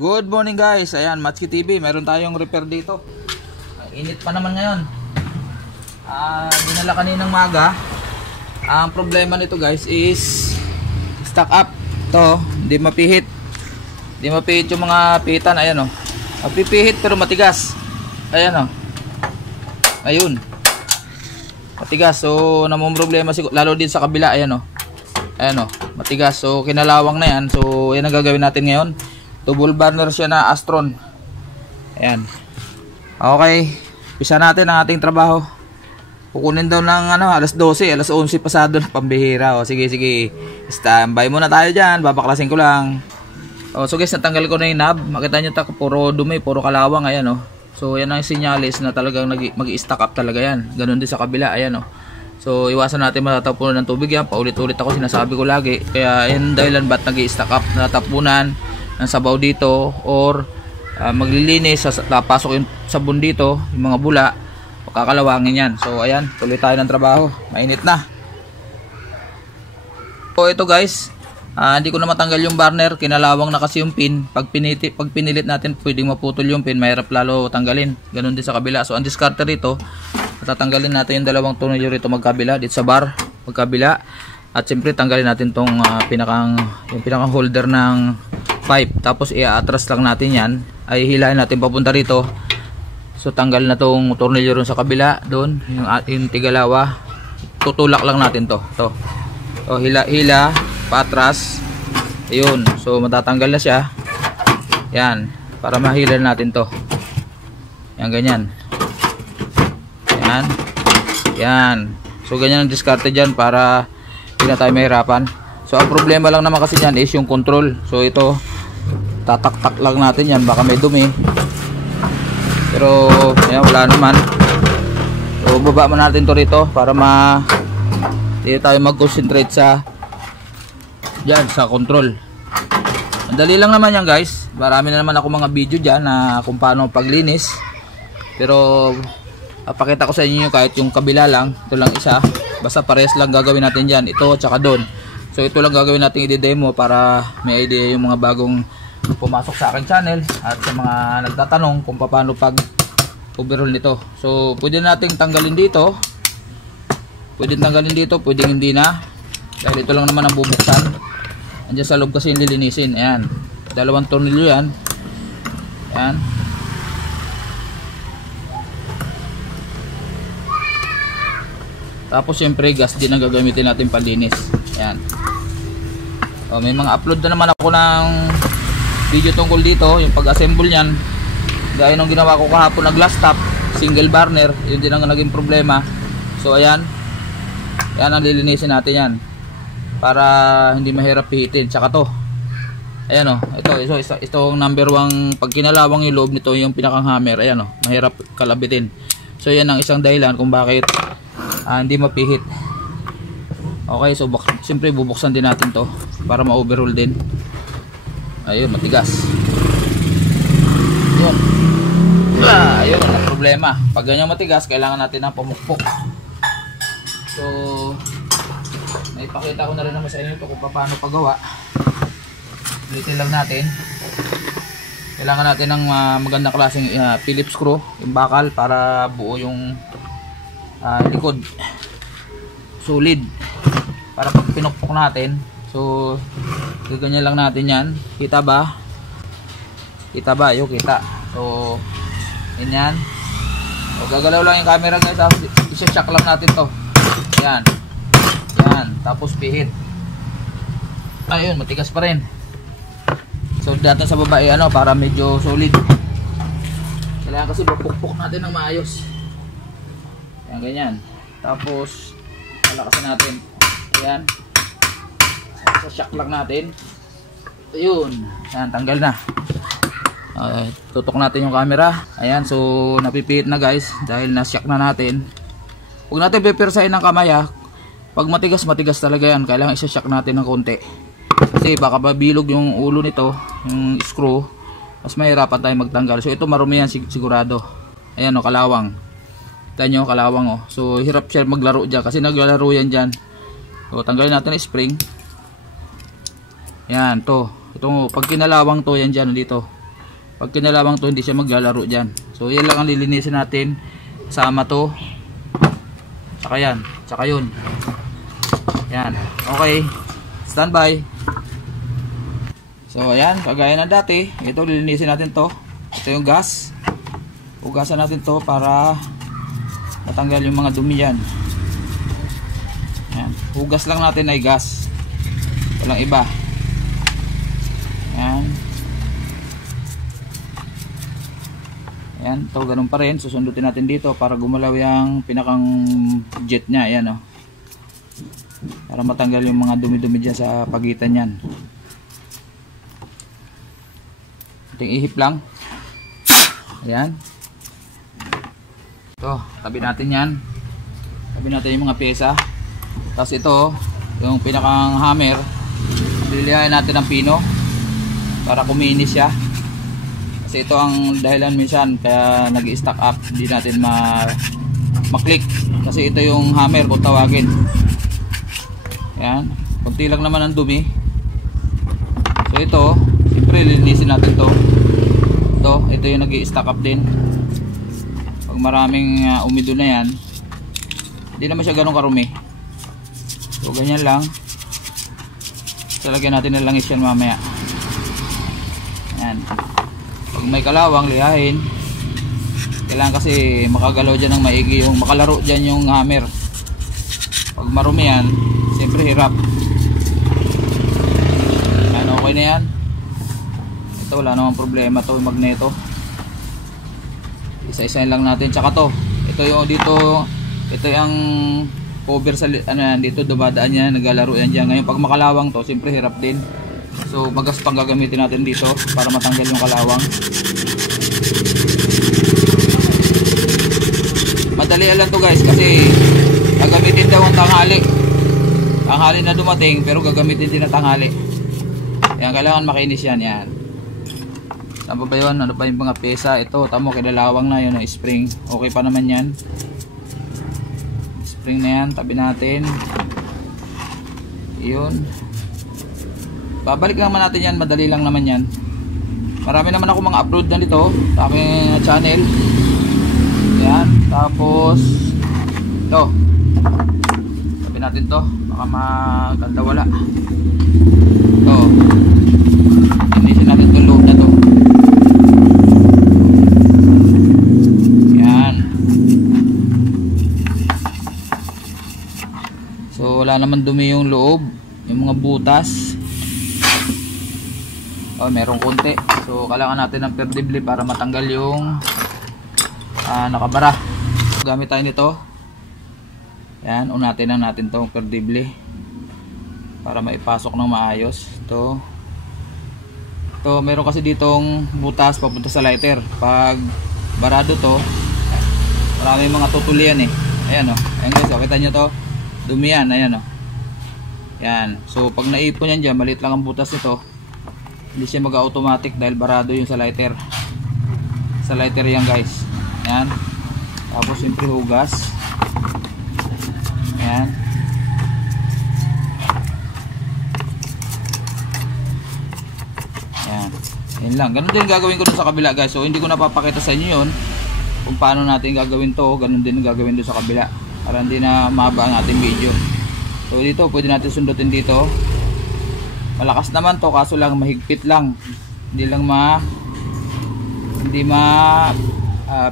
Good morning guys, ayan Matski TV, meron tayong repair dito. Init pa naman ngayon. Dinala kaninang maga. Ang problema nito guys is stuck up. To, hindi mapihit. Hindi mapihit yung mga pihitan, ayan oh. Mapipihit pero matigas. Ayan oh. Ayun. Matigas, so namong problema siguro lalo din sa kabila, ayan oh. Ayan oh, matigas. So kinalawang na yan. So yan ang gagawin natin ngayon. Double burner siya na Astron. Ayan. Okay. Pisa natin ang ating trabaho. Kukunin daw ng alas 12, alas 11 pasado na, pambihira. O sige. Standby muna tayo diyan. Babaklasin ko lang. O so guys, natanggal ko na yung knob. Makita niyo puro dumi, puro kalawang, ayan oh. So yan ang sinyalis na talagang mag-i-stack up talaga yan. Ganun din sa kabila, ayan oh. So iwasan natin matatapunan ng tubig yan. Paulit-ulit ako sinasabi ko lagi. Kaya yan dahilan ba't nag-i-stack up, natatapunan ng sabaw dito or maglilinis, papasok yung sabon dito, yung mga bula, kakalawangin yan. So ayan, tuloy tayo ng trabaho, mainit na. So ito guys, hindi ko na matanggal yung burner, kinalawang na kasi yung pin. Pag pinilit natin, pwedeng maputol yung pin, mahirap lalo tanggalin. Ganun din sa kabila. So ang discarter rito, tatanggalin natin yung dalawang tornilyo rito magkabila, dito sa bar magkabila. At siyempre tanggalin natin tong pinakang holder ng pipe, tapos i-atras lang natin yan, ay hilahin natin papunta rito. So tanggal na tong tornilyo ron sa kabila, doon yung tigalawa, tutulak lang natin to. So hila patras, ayun. So matatanggal na siya yan, para mahila natin to yan, ganyan yan. So ganyan ang diskarte dyan para hindi na tayo mahirapan. So ang problema lang naman kasi dyan is yung control. So ito, tatak-tak lang natin yan, baka may dumi, pero yan, wala naman. So baba mo natin to rito para hindi tayo mag-concentrate sa control. Ang dali lang naman yan guys. Marami na naman ako mga video dyan na kung paano paglinis, pero pakita ko sa inyo kahit yung kabila lang. Ito lang isa, basta pares lang gagawin natin dyan, ito tsaka doon. So ito lang gagawin natin, i-demo para may idea yung mga bagong pumasok sa aking channel at sa mga nagtatanong kung paano pag overhaul nito. So pwede nating tanggalin dito, pwedeng hindi na, dahil ito lang naman ang bubuksan. Andiyan sa loob kasi yung lilinisin. Ayan, dalawang tornilyo yan. Ayan. Tapos siyempre gas din ang gagamitin natin panlinis. Ayan. O, may mga upload na naman ako ng video tungkol dito, yung pag-assemble niyan. Gaya nung ginawa ko kahapon na glass top, single burner, yun din ang naging problema. So ayan, yan ang lilinisin natin yan para hindi mahirap pihitin. Tsaka to, ayan o, itong number 1, pag kinalawang yung loob nito, yung pinakang hammer, ayan o, mahirap kalabitin. So yan ang isang dahilan kung bakit hindi mapihit. Okay, so siyempre bubuksan din natin to para ma-overhaul din. Ayun, matigas. Yun. Ayun, ang problema. Pag ganyan matigas, kailangan natin ng pamukpok. So, naipakita ko na rin naman sa inyo ito kung paano paggawa. Ulitin lang natin. Kailangan natin ng magandang klaseng Phillips screw, yung bakal, para buo yung likod. Solid. Para pag pinukpok natin, so ganyan lang natin yan. Kita ba? Yung kita. So ganyan. So gagalaw lang yung camera guys, isa-shock lang natin to. Yan. Tapos pihit. Ayun, matigas pa rin. So dito sa baba para medyo solid. Kailangan kasi pupukpok natin ng maayos. Yan, ganyan. Tapos palakasin natin. Ayan. Shock lang natin. Ayun. Ayan, tanggal na. Tutok natin yung camera. Ayan, so napipihit na guys dahil na-shock na natin. Huwag natin pipirsahin ng kamay pag matigas talaga yan. Kailangan isa-shock natin ng konti. Kasi baka mabilog yung ulo nito, yung screw. Mas mahirapan tayo magtanggal. So ito marumi yan sigurado. Ayan o, kalawang. Kita nyo, kalawang o. So hirap siya maglaro dyan kasi naglalaro yan dyan. So tanggalin natin ang spring. Yan, to. Ito, pag kinalawang to, yan dyan dito. Pag kinalawang to, hindi siya maglalaro dyan. So yan lang ang lilinisin natin. Sama to, tsaka yan, tsaka yun. Yan, okay, standby. So ayan, kagaya ng dati, ito lilinisin natin to. Ito yung gas. Hugasan natin to para matanggal yung mga dumi yan. Yan, hugas lang natin ay gas, walang iba. Yan. Ayan, ito ganun pa rin. Susundutin natin dito para gumalaw yung pinakang jet nya. Ayan, oh. Para matanggal yung mga dumi-dumi dyan sa pagitan yan. Ating ihip lang. Ayan. Ito, tabi natin yan. Tabi natin yung mga pyesa. Tapos ito, yung pinakang hammer, lilihain natin ng pino para kuminis siya. Kasi ito ang dahilan minsan kaya nag-i-stack up, hindi natin ma-click. Kasi ito yung hammer kung tawagin. Ayan, kunti lang naman ang dumi. So ito, siyempre linisin natin to. Ito yung nag-i-stack up din. Pag maraming umido na yan, hindi naman siya ganun karumi. So ganyan lang. Talagyan natin ng langis yan mamaya. Ayan. Pag may kalawang, lihahin. Kailangan kasi makagalaw dyan ng maigi, yung makalaro dyan yung hammer. Pag marumi yan, siyempre hirap. Yan, okay na yan. Ito wala namang problema to, yung magneto. Isa-isahin lang natin. Tsaka to, ito yung dito, ito yung cover sa ano yan, dito dumadaan yan, naglalaro yan dyan. Ngayon pag makalawang to, siyempre hirap din. So magas pang gagamitin natin dito para matanggal yung kalawang. Madali lang to guys kasi gagamitin daw ang tanghali. Tanghali na dumating pero gagamitin din ang tanghali. Yan, kailangan makinis yan. Yan. Saan ba yun? Ano pa yung mga pyesa? Ito, tamo, kinalawang na yun ang spring. Okay pa naman yan. Spring na yan, tabi natin. Yun. Babalik naman natin yan, madali lang naman yan. Marami naman ako mga upload na dito sa aking channel. Yan, tapos ito, tabi natin to, baka maganda wala. Ito, inisin natin itong loob na to. Yan. So wala naman dumi yung loob, yung mga butas. Oh, merong konti. So kailangan natin ng perdible para matanggal yung nakabara. Gamit tayo nito. Yan, unatin lang natin tong perdible para maipasok ng maayos. Ito, meron kasi ditong butas papunta sa lighter. Pag barado to, marami mga tutulian eh. Ayan, oh. Ayan guys, oh, kita nyo to, dumi yan. Ayan, oh. Yan. So pag naipon yan dyan, maliit lang ang butas nito, hindi siya mag-automatic dahil barado yung sa lighter. Sa lighter yan guys. Yan. Tapos siyempre hugas. Yan. Yan. Yan lang. Ganun din gagawin ko dun sa kabila guys. So hindi ko napapakita sa inyo yun kung paano natin gagawin to. Ganun din gagawin dun sa kabila para hindi na mahaba ang ating video. So dito pwede natin sundutin dito. Malakas naman to kaso lang mahigpit lang. Hindi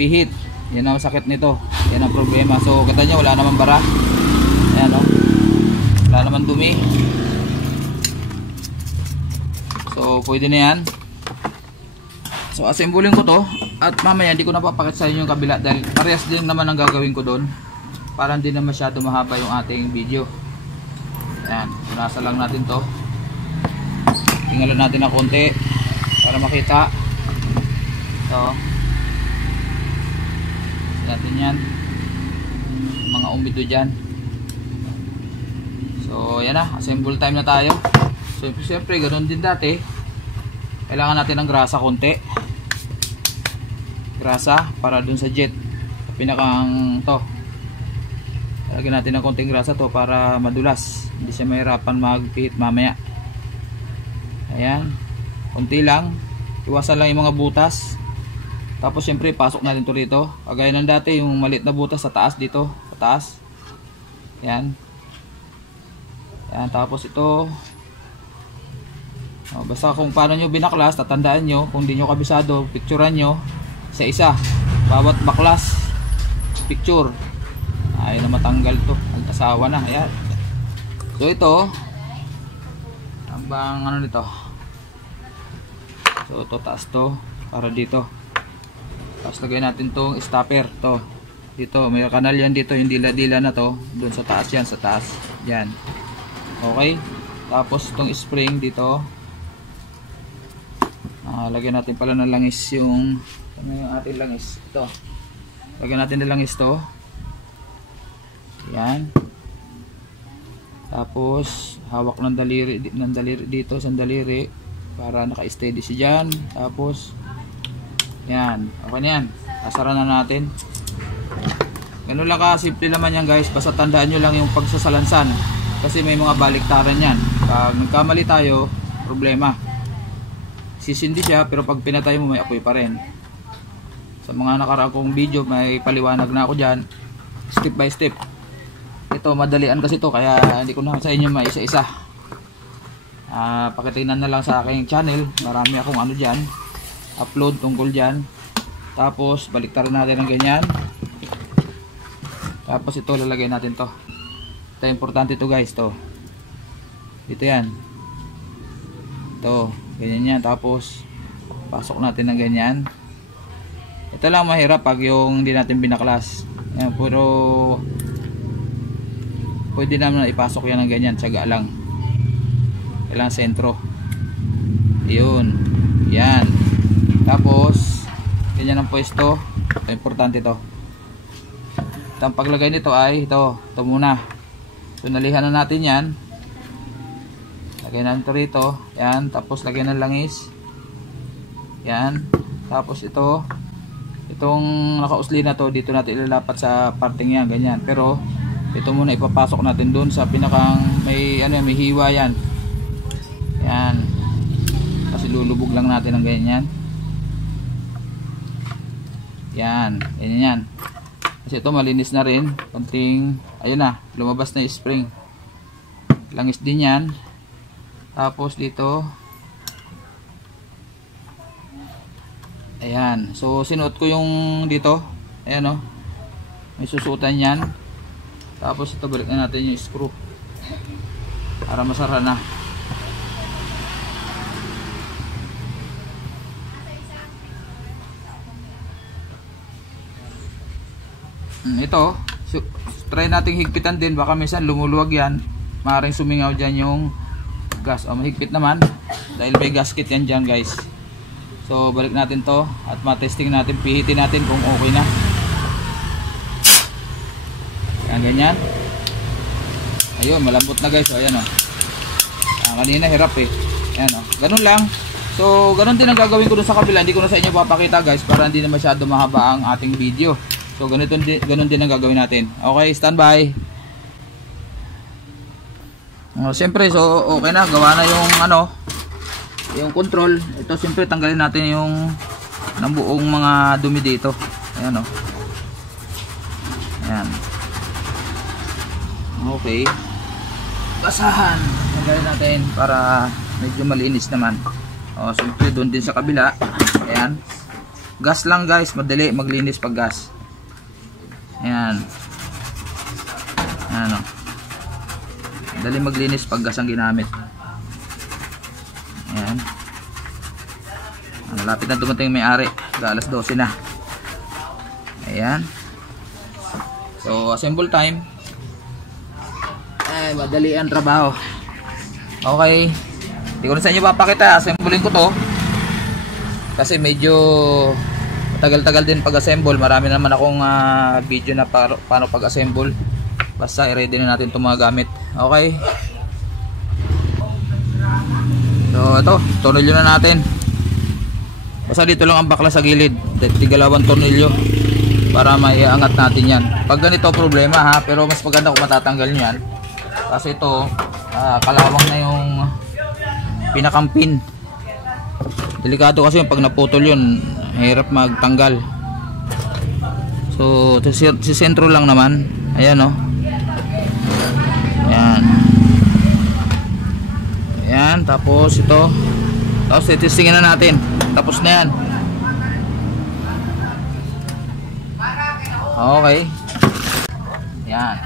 pihit. Yan ang sakit nito. Yan ang problema. So kita nyo wala naman bara. Ayan o. Wala naman dumi. So pwede na yan. So assembling ko to. At mamaya hindi ko napapakita sa inyo yung kabila dahil parehas din naman ang gagawin ko doon. Para hindi na masyado mahaba yung ating video. Ayan. Nasa lang natin to. Tingnan natin ng konti para makita. So natin yan mga umido dyan. So yan na, assemble time na tayo. So siyempre ganoon din dati, kailangan natin ng grasa konti, grasa para dun sa jet pinakang to. Lagyan natin ng konting grasa to para madulas, hindi siya mahirapan magpihit mamaya. Ayan, konti lang. Iwasan lang yung mga butas. Tapos syempre pasok natin to rito. Kagaya ng dati yung maliit na butas sa taas dito, sa taas. Yan. Yan, tapos ito. Basta kung paano nyo binaklas, tatandaan nyo. Kung di nyo kabisado, picturean nyo sa isa. Bawat baklas, picture. Ayaw na matanggal to. Ang-asawa na. Ayan. So ito, ambang ano nito. So ito, taas to. Para dito. Tapos lagay natin tong stopper. To. Dito, may kanal yan dito. Yung dila-dila na to. Doon sa taas yan. Sa taas. Yan. Okay. Tapos itong spring dito. Lagyan natin pala ng langis yung ano yung ating langis. Ito. Lagyan natin ng langis to. Yan. Tapos hawak ng daliri dito sa daliri para naka-steady siya diyan. Tapos yan. Okay na yan. Kasara na natin. Ganun lang ka simple naman yan guys. Basta tandaan nyo lang yung pagsasalansan. Kasi may mga baliktaran yan. Pag nagkamali tayo, problema. Sisindi siya pero pag pinatay mo may apoy pa rin. Sa mga nakaraang kong video may paliwanag na ako dyan. Step by step. Ito madalian kasi to kaya hindi ko na sa inyo may isa-isa. Pakitingnan na lang sa aking channel. Marami akong ano dyan. Upload tungkol dyan. Tapos baliktaran natin ng ganyan. Tapos ito lalagay natin to. Ito importante to guys to. Ito yan. Ito. Ganyan yan. Tapos pasok natin ng ganyan. Ito lang mahirap pag yung hindi natin binaklas. Ayan, pero pwede naman ipasok yan ng ganyan. Tiyaga lang. Kailangan sentro. Yun. Yan. Tapos ganyan ang pwesto. Importante to. Ang paglagay nito ay ito muna. So nalihan na natin yan. Lagyan natin ito rito. Yan. Tapos lagyan ng langis. Yan. Tapos itong nakausli na to, dito natin ilalapat sa parting yan. Ganyan. Pero ito muna ipapasok natin doon sa pinakang may hiwa yan. Yan. Kasi lulubog lang natin ng ganyan. Yan. Ganyan yan. Kasi ito malinis na rin. Konting, ayun na, lumabas na yung spring. Langis din yan. Tapos dito, ayan. So sinuot ko yung dito. Ayan o. May susutan yan. Tapos ito balik na natin yung screw. Para masara na. Ito, try nating higpitan din, baka minsan lumuluwag yan, maaaring sumingaw dyan yung gas. Mahigpit naman dahil may gasket yan dyan guys. So balik natin to at matesting natin, pihitin natin kung okay na. Yan, ganyan. Ayun, malambot na guys. O, ayan o. Kanina hirap eh. Ayan o, ganun lang. So ganun din ang gagawin ko dun sa kabila. Hindi ko na sa inyo papakita guys, para hindi na masyado mahaba ang ating video. So ganun din ang gagawin natin. Okay, standby. Siyempre, so okay na, gawa na yung yung control. Ito siyempre tanggalin natin yung ng buong mga dumi dito. Ayan o. Ayan. Okay. Basahan. Tanggalin natin para medyo malinis naman. Siyempre doon din sa kabila. Ayan. Gas lang guys, madali maglinis pag gas. Ayan. Ayan o. Dali maglinis pag gas ang ginamit. Ayan. Malapit na dumating may ari. Alas 12 na. Ayan. So assemble time. Ay, madali ang trabaho. Okay. Hindi ko na sa inyo papakita. Assemblein ko to. Kasi medyo tagal-tagal din pag-assemble. Marami naman akong video na paano pag-assemble. Basta i-ready na natin itong mga gamit. Okay. So ito, tornilyo na natin. Basta dito lang ang bakla sa gilid. Tigalawang tornilyo para maiangat natin yan. Pag ganito problema ha, pero mas maganda kung matatanggal nyo yan. Kasi ito, kalawang na yung pinakampin. Delikado kasi yung pag naputol yun, hirap magtanggal. So si sentro lang naman. Ayan oh. Ayan. Ayan, tapos ito. Tapos testingin na natin. Tapos na yan. Okay. Ayan.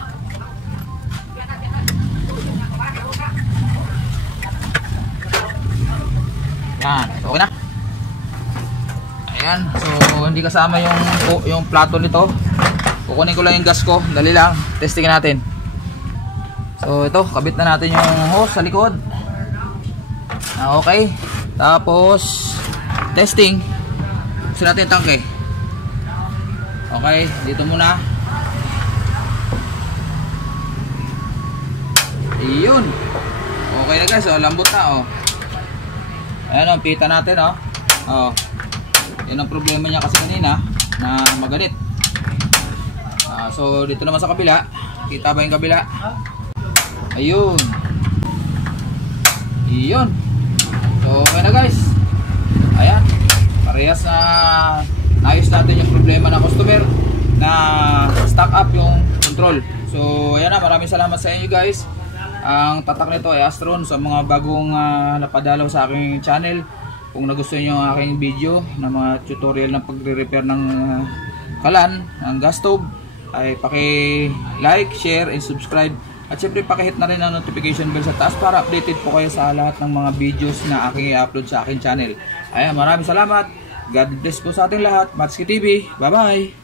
Ayan, okay na. Ayan, so hindi kasama yung plato nito. Kukunin ko lang yung gas ko, dali lang, testing natin. So ito, kabit na natin yung hose sa likod. Okay, tapos testing. Buksan natin yung tangke. Okay, dito muna. Iyon. Okay na guys, lambot na oh. Ayan, pita natin oh. Oh. Yan ang problema niya kasi kanina na maganit. So dito naman sa kabila, kita ba yung kabila? Ayun. Iyon. So okay na guys. Ayan. Parehas na ayos natin yung problema ng customer na stock up yung control. So ayan na, maraming salamat sa inyo guys. Ang tatak nito ay Astron. Sa mga bagong napadalaw sa aking channel, kung nagustuhan nyo ang aking video na mga tutorial ng pagre-repair ng kalan, ng gas stove, ay paki-like, share, and subscribe. At syempre paki-hit na rin ang notification bell sa taas para updated po kayo sa lahat ng mga videos na aking i-upload sa aking channel. Ayan, maraming salamat. God bless po sa ating lahat. Matsuki TV. Bye bye.